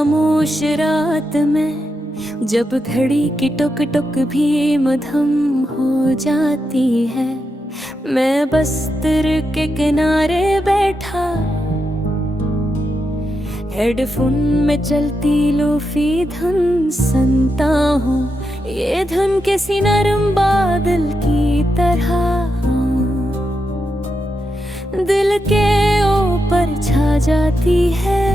खामोश रात में जब घड़ी की टुक टुक भी मधम हो जाती है, मैं बस्तर के किनारे बैठा हेडफोन में चलती लोफी धुन सुनता हूँ। ये धुन किसी नरम बादल की तरह दिल के ऊपर छा जाती है,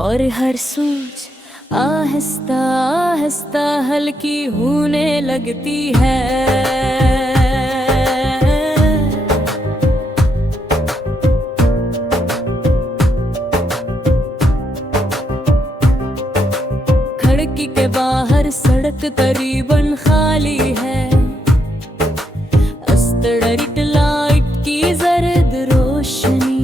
और हर सोच आहिस्ता आहिस्ता हल्की होने लगती है। खिड़की के बाहर सड़क करीबन खाली है, स्ट्रीट लाइट की जर्द रोशनी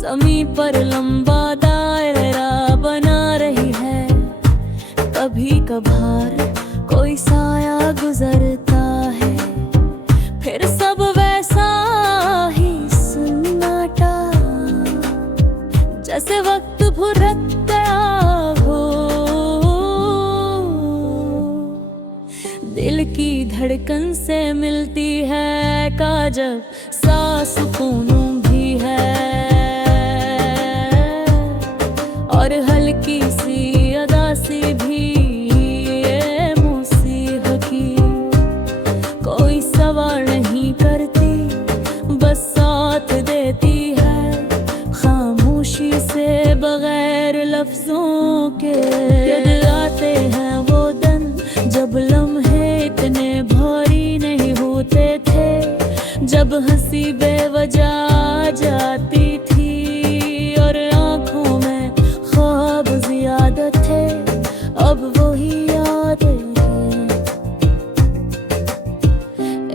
ज़मीन पर लंबा दायरा बना रही है। कभी कभार कोई साया गुजरता है, फिर सब वैसा ही सन्नाटा, जैसे वक्त भुरक गया हो। दिल की धड़कन से मिलती है का जब सांस सुकून भी है, और हल्की सी अदा से भी ये मौसीकी कोई सवाल नहीं करती, बस साथ देती है खामोशी से बगैर लफ्जों के। याद आते हैं वो दिन जब लम्हे इतने भारी नहीं होते थे, जब हंसी बेवजह आ जाती थी और आंखों में ख्वाब ज़्यादा थे। अब वही यादें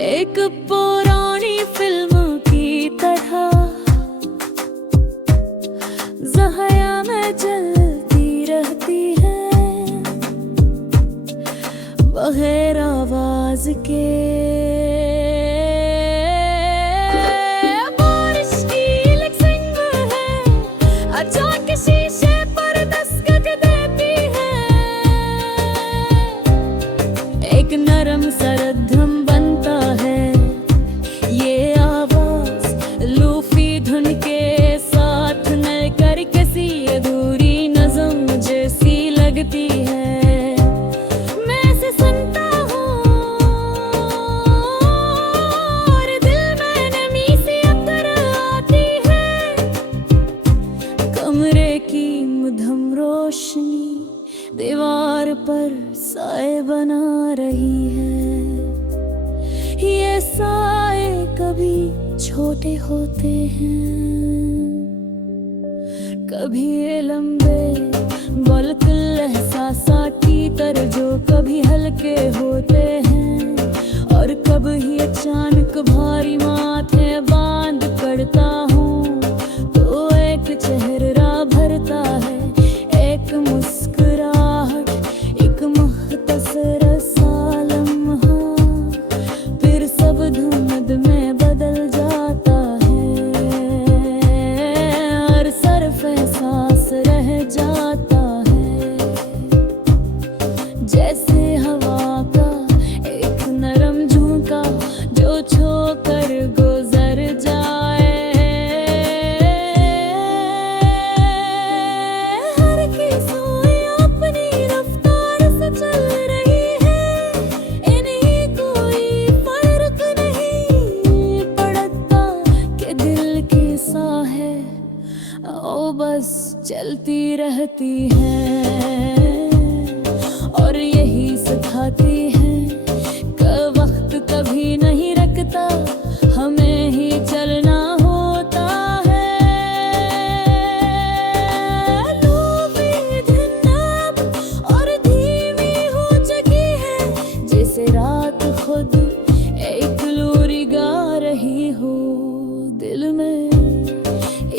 एक पुरानी फिल्म की तरह ज़हया में जलती रहती है, बगैर आवाज के। बारिश की लिपसिंग है, अचानक शीशे पर दस्तक देती है, एक नरम सा रद्दम बनता है। ये आवाज लूफी धुन के साथ मिलकर किसी अधूरी नज़म जैसी लगती है। कमरे की मधुम रोशनी दीवार पर साए बना रही है। ये साए कभी छोटे होते हैं, कभी ये लंबे बल्कि एहसासा की तरह जो कभी हल्के होते हैं, और कभी अचानक भारी माथे बांध करता हूँ तो एक चेहरा भरता है, एक मुस्कुराहट, एक मुख्तसर सा लम्हा, फिर सब धुंध में बदल जाता है, और सिर्फ एहसास रह जाता है, जैसे हवा का एक नरम झोंका जो छोकर गुजर जाए। हर किसी अपनी रफ्तार से चल रही है, इन्हीं कोई फर्क नहीं पड़ता कि दिल कैसा है, ओ बस चलती रहती है, और यही सिखाती है कि वक्त कभी नहीं रखता, हमें ही चलना होता है। लूफी धुन अब और धीमी हो चुकी है, जैसे रात खुद एक लोरी गा रही हो। दिल में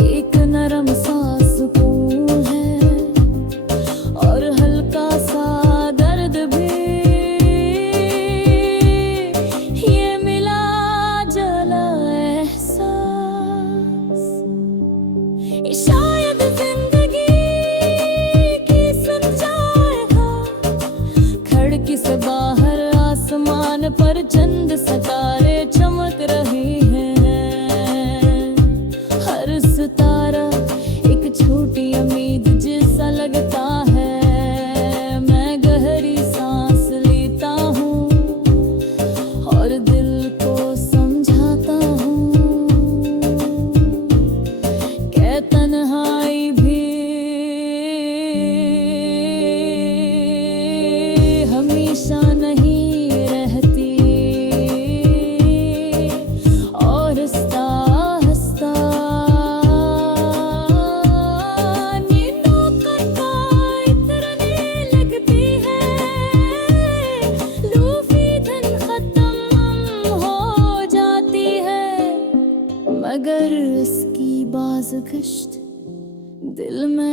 एक नरम सा सुकून है, और हल्का सा दर्द भी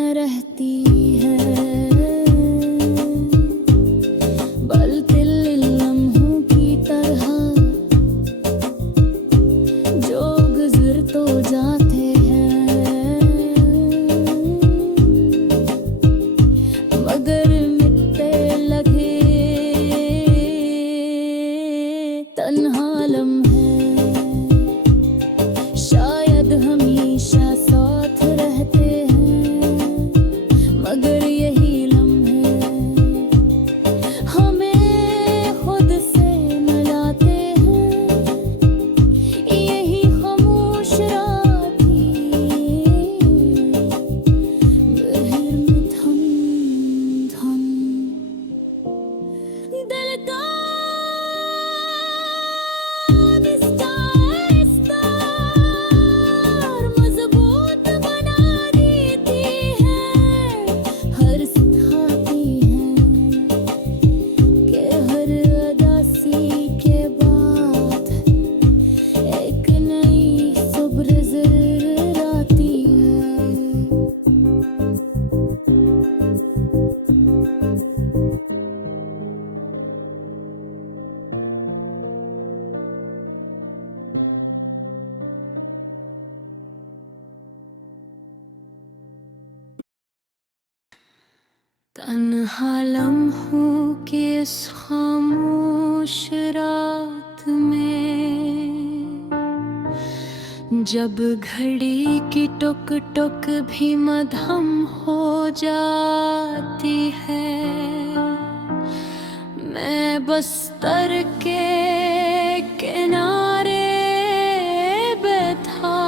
में रहती है। बलते लम्हों की तरह जो गुजर तो जाते हैं, मगर मिटते लगे तन्हा लम्हे। शायद हमेशा साथ रहते हैं, मगर यही लम्हे हमें खुद से मिलाते हैं। यही खामोश रात ही बहर में थम थम दिल का तन्हा लम्हों के इस खामोश रात में, जब घड़ी की टुक टुक भी मद्धम हो जाती है, मैं बस्तर के किनारे बैठा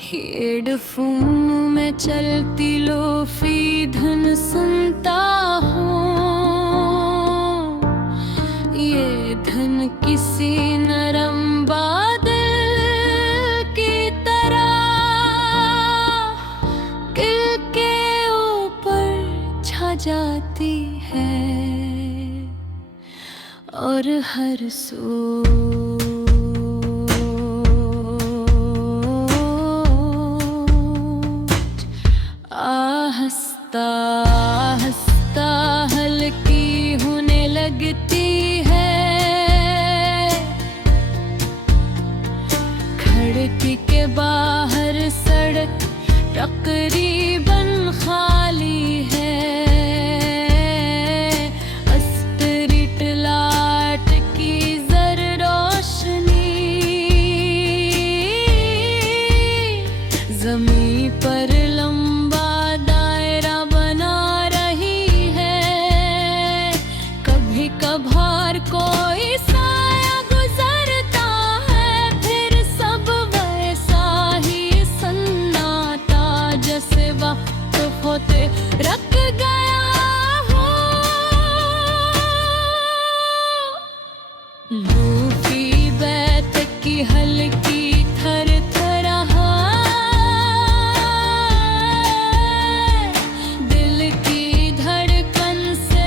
हेडफोन में चलती लोफी धुन सुनता हूँ। ये धुन किसी नरम बादल की तरह दिल के ऊपर छा जाती है, और हर आहिस्ता आहिस्ता हल्की होने लगती है। खिड़की के बाहर सड़क तकरीबन खाली है। स्ट्रीट लाइट की जर रोशनी जमीन पर कभार कोई साया गुजरता है, फिर सब वैसा ही सन्नाटा जैसे वक्त होते रख गया हो। लूफी बैत की हल्की थरथराहट दिल की धड़कन से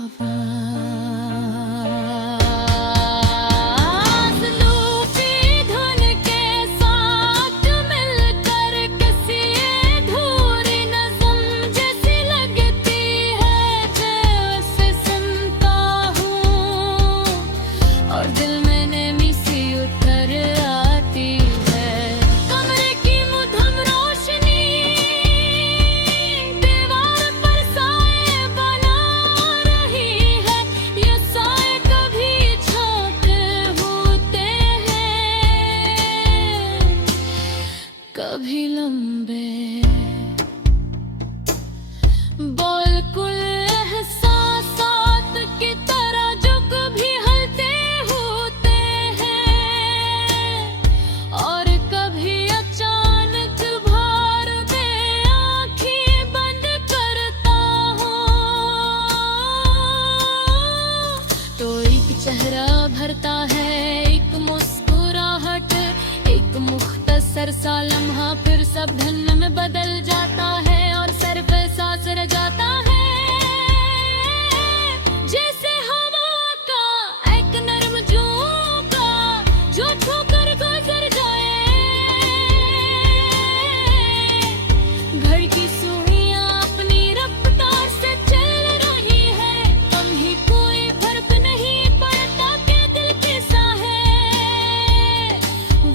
आवाज़ लूफी धुन के साथ मिलकर किसी अधूरी नज़्म जैसी लगती है, जो उसे सुनता हूँ और दिल में नमी सी उतर आती है। कमरे की मुधम रोशनी दीवार पर साए बना रही है, ये साए कभी छोटे होते हैं, कभी लंबे। बोल कुल एहसासात की तरह जो कभी हलते होते हैं और कभी अचानक भार में आँखें बंद करता हूँ तो एक चेहरा भरता है, एक मुस्कुराहट, एक मुख्तसर सा लम्हा, फिर सब धन में बदल जाता है और सर पे सांस रह जाता है। जैसे हवा का एक नरम झोंका जो छूकर गुजर जाए, घर की सुइयां अपनी रफ्तार से चल रही है, कम ही कोई फर्क नहीं पड़ता कि दिल कैसा है,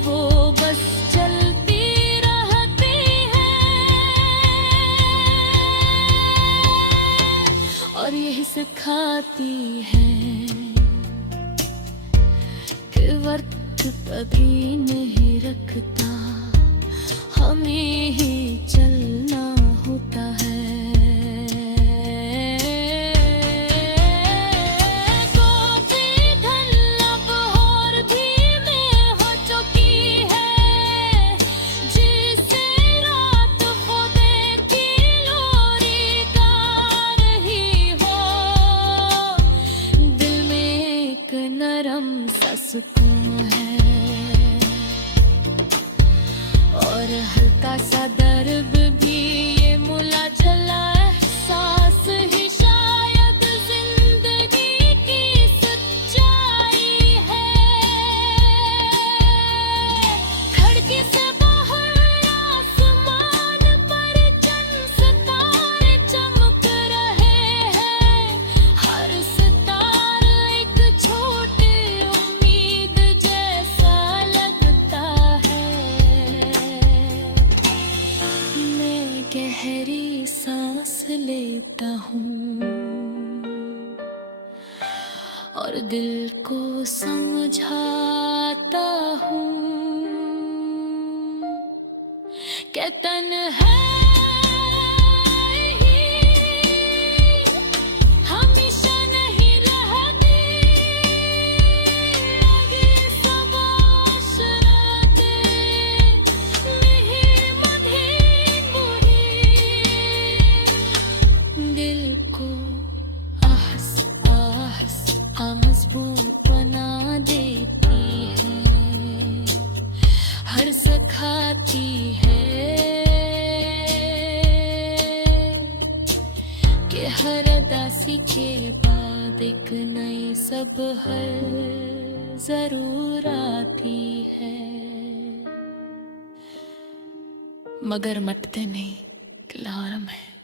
वो बस चलती रहती है और यही सिखाती है कि वक्त कभी नहीं रखता, हमें ही चलना होता है। कोई धन लब और धीमे हो चुकी है, जिसे रात को देखी लोरी गा रही हो, दिल में एक नरम सा सुकून है और हल्का सा दर्द भी, ये मुला चला एहसास ही शायद जिंदगी की सच्चाई है। खिड़की से बाहर आसमान पर चंद सितारे चमक रहे हैं, हर सितारा एक छोटी उम्मीद जैसा लगता है। मैं गहरी सांस लेता हूँ और दिल को समझाता हूँ कि तन्हाई हमेशा नहीं रहती, आगे सब आशरातें नहीं मधीन मुहीन, दिल को आहस आहस मजबूत बना देती है, हर सिखाती है कि हर उदासी के बाद एक नई सब हर जरूर आती है, मगर मटते नहीं, लारम है।